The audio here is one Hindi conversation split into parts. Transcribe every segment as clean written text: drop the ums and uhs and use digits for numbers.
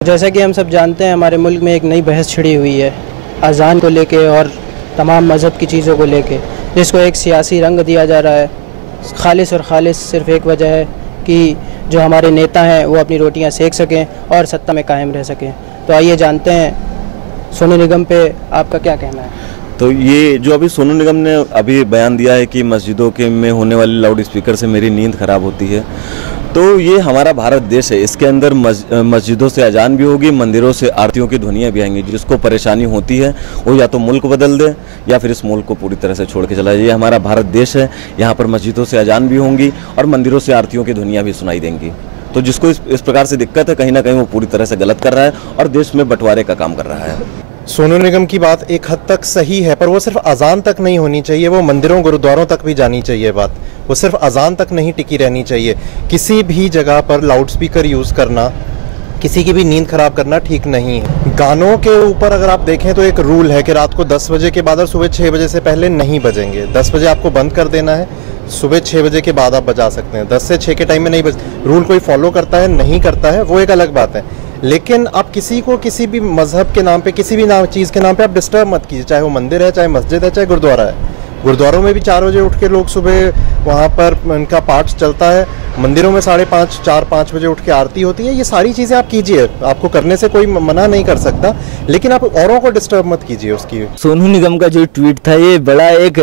जैसा कि हम सब जानते हैं, हमारे मुल्क में एक नई बहस छिड़ी हुई है अज़ान को लेके और तमाम मज़हब की चीज़ों को लेके, जिसको एक सियासी रंग दिया जा रहा है। खालिस और खालिस सिर्फ एक वजह है कि जो हमारे नेता हैं वो अपनी रोटियां सेक सकें और सत्ता में कायम रह सकें। तो आइए जानते हैं सोनू निगम पे आपका क्या कहना है। तो ये जो अभी सोनू निगम ने अभी बयान दिया है कि मस्जिदों के में होने वाले लाउड स्पीकर से मेरी नींद ख़राब होती है, तो ये हमारा भारत देश है, इसके अंदर मस्जिदों से अजान भी होगी, मंदिरों से आरतियों की ध्वनियाँ भी आएंगी। जिसको परेशानी होती है वो या तो मुल्क बदल दे या फिर इस मुल्क को पूरी तरह से छोड़ के चला जाए। ये हमारा भारत देश है, यहाँ पर मस्जिदों से अजान भी होंगी और मंदिरों से आरतियों की ध्वनियाँ भी सुनाई देंगी। तो जिसको इस प्रकार से दिक्कत है, कहीं ना कहीं वो पूरी तरह से गलत कर रहा है और देश में बंटवारे का काम कर रहा है। सोनू निगम की बात एक हद तक सही है, पर वो सिर्फ अजान तक नहीं होनी चाहिए, वो मंदिरों गुरुद्वारों तक भी जानी चाहिए बात। वो सिर्फ अजान तक नहीं टिकी रहनी चाहिए। किसी भी जगह पर लाउड स्पीकर यूज़ करना, किसी की भी नींद खराब करना ठीक नहीं है। गानों के ऊपर अगर आप देखें तो एक रूल है कि रात को 10 बजे के बाद और सुबह 6 बजे से पहले नहीं बजेंगे। 10 बजे आपको बंद कर देना है, सुबह 6 बजे के बाद आप बजा सकते हैं। 10 से 6 के टाइम में नहीं रूल कोई फॉलो करता है नहीं करता है वो एक अलग बात है, लेकिन आप किसी को किसी भी मजहब के नाम पे, किसी भी चीज़ के नाम पे आप डिस्टर्ब मत कीजिए। चाहे वो मंदिर है, चाहे मस्जिद है, चाहे गुरुद्वारा है। गुरुद्वारों में भी 4 बजे उठ के लोग सुबह वहाँ पर उनका पाठ चलता है। मंदिरों में 5:30, 4-5 बजे उठ के आरती होती है। ये सारी चीज़ें आप कीजिए, आपको करने से कोई मना नहीं कर सकता, लेकिन आप औरों को डिस्टर्ब मत कीजिए उसकी। सोनू निगम का जो ट्वीट था, ये बड़ा एक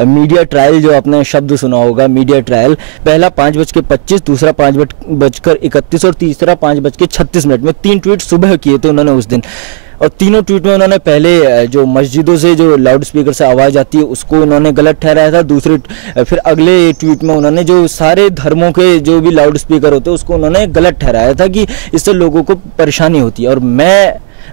मीडिया ट्रायल, जो आपने शब्द सुना होगा मीडिया ट्रायल। पहला 5:25, दूसरा 5:31 और तीसरा 5:36 में 3 ट्वीट सुबह किए थे उन्होंने उस दिन। और तीनों ट्वीट में उन्होंने पहले जो मस्जिदों से जो लाउड स्पीकर से आवाज़ आती है उसको उन्होंने गलत ठहराया था। फिर अगले ट्वीट में उन्होंने जो सारे धर्मों के जो भी लाउड स्पीकर होते हैं उसको उन्होंने गलत ठहराया था कि इससे लोगों को परेशानी होती है। और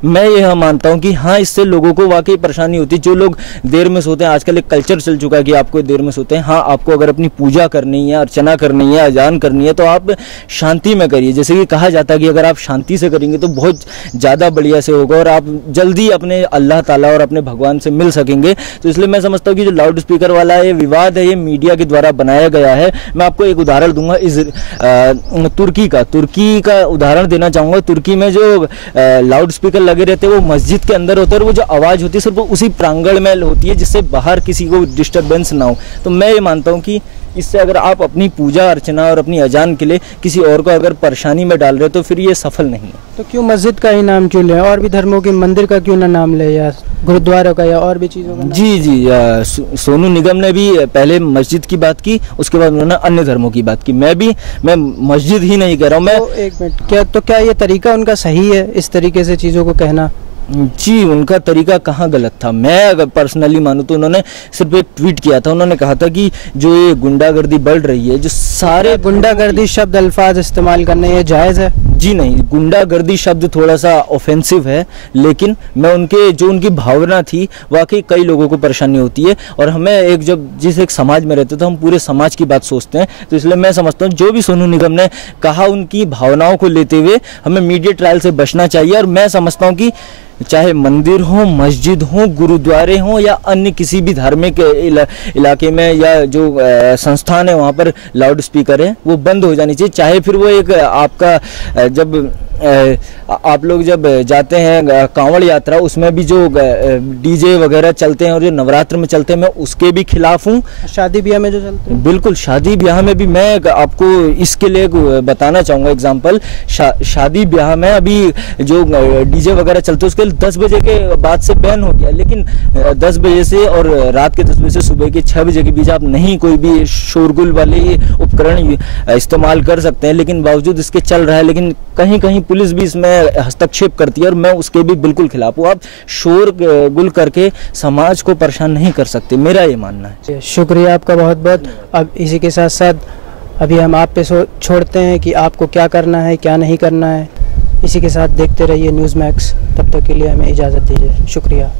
मैं यह मानता हूं कि हाँ, इससे लोगों को वाकई परेशानी होती है। जो लोग देर में सोते हैं, आजकल एक कल्चर चल चुका है कि आपको देर में सोते हैं। हाँ, आपको अगर अपनी पूजा करनी है, अर्चना करनी है, अजान करनी है, तो आप शांति में करिए। जैसे कि कहा जाता है कि अगर आप शांति से करेंगे तो बहुत ज़्यादा बढ़िया से होगा और आप जल्दी अपने अल्लाह ताला और अपने भगवान से मिल सकेंगे। तो इसलिए मैं समझता हूँ कि जो लाउड स्पीकर वाला ये विवाद है, ये मीडिया के द्वारा बनाया गया है। मैं आपको एक उदाहरण दूंगा, तुर्की का उदाहरण देना चाहूँगा। तुर्की में जो लाउड स्पीकर लगे रहते हैं वो मस्जिद के अंदर होते हैं और वो जो आवाज़ होती है सिर्फ उसी प्रांगण में होती है, जिससे बाहर किसी को डिस्टर्बेंस ना हो। तो मैं ये मानता हूँ कि इससे अगर आप अपनी पूजा अर्चना और अपनी अजान के लिए किसी और को अगर परेशानी में डाल रहे हो तो फिर ये सफल नहीं है। तो क्यों मस्जिद का ही नाम क्यों ले, और भी धर्मों के मंदिर का क्यों ना नाम ले, या गुरुद्वारों का, या और भी चीज़ों का? जी, सोनू निगम ने भी पहले मस्जिद की बात की, उसके बाद उन्होंने अन्य धर्मों की बात की। मैं मस्जिद ही नहीं कह रहा हूँ। मैं तो एक मिनट, क्या ये तरीका उनका सही है, इस तरीके से चीज़ों को कहना? जी, उनका तरीका कहाँ गलत था। मैं अगर पर्सनली मानूँ तो उन्होंने सिर्फ एक ट्वीट किया था। उन्होंने कहा था कि जो ये गुंडागर्दी बढ़ रही है, जो सारे गुंडागर्दी शब्द अल्फाज इस्तेमाल करने ये जायज़ है? जी नहीं, गुंडागर्दी शब्द थोड़ा सा ऑफेंसिव है, लेकिन मैं उनकी भावना थी, वाकई कई लोगों को परेशानी होती है और हमें जिस एक समाज में रहते तो हम पूरे समाज की बात सोचते हैं। तो इसलिए मैं समझता हूँ जो भी सोनू निगम ने कहा, उनकी भावनाओं को लेते हुए हमें मीडिया ट्रायल से बचना चाहिए। और मैं समझता हूँ कि चाहे मंदिर हो, मस्जिद हो, गुरुद्वारे हो या अन्य किसी भी धार्मिक इलाके में या जो संस्थान है वहाँ पर लाउड स्पीकर है वो बंद हो जानी चाहिए। चाहे फिर वो एक आपका जब आप लोग जब जाते हैं कांवड़ यात्रा, उसमें भी जो डीजे वगैरह चलते हैं और जो नवरात्र में चलते हैं, मैं उसके भी खिलाफ हूँ। शादी ब्याह में जो चलते हैं, बिल्कुल, शादी ब्याह में भी मैं आपको इसके लिए बताना चाहूँगा एग्जांपल। शादी ब्याह में अभी जो डीजे वगैरह चलते हैं उसके 10 बजे के बाद से बैन हो गया, लेकिन 10 बजे से और रात के 10 बजे से सुबह के 6 बजे के बीच आप नहीं कोई भी शोरगुल वाले उपकरण इस्तेमाल कर सकते हैं, लेकिन बावजूद इसके चल रहा है। लेकिन कहीं कहीं पुलिस भी इसमें हस्तक्षेप करती है और मैं उसके भी बिल्कुल खिलाफ हूँ। आप शोर गुल करके समाज को परेशान नहीं कर सकते, मेरा ये मानना है। शुक्रिया आपका बहुत बहुत। अब इसी के साथ साथ अभी हम आप पे छोड़ते हैं कि आपको क्या करना है, क्या नहीं करना है। इसी के साथ देखते रहिए न्यूज़ मैक्स। तब तक के लिए हमें इजाज़त दीजिए। शुक्रिया।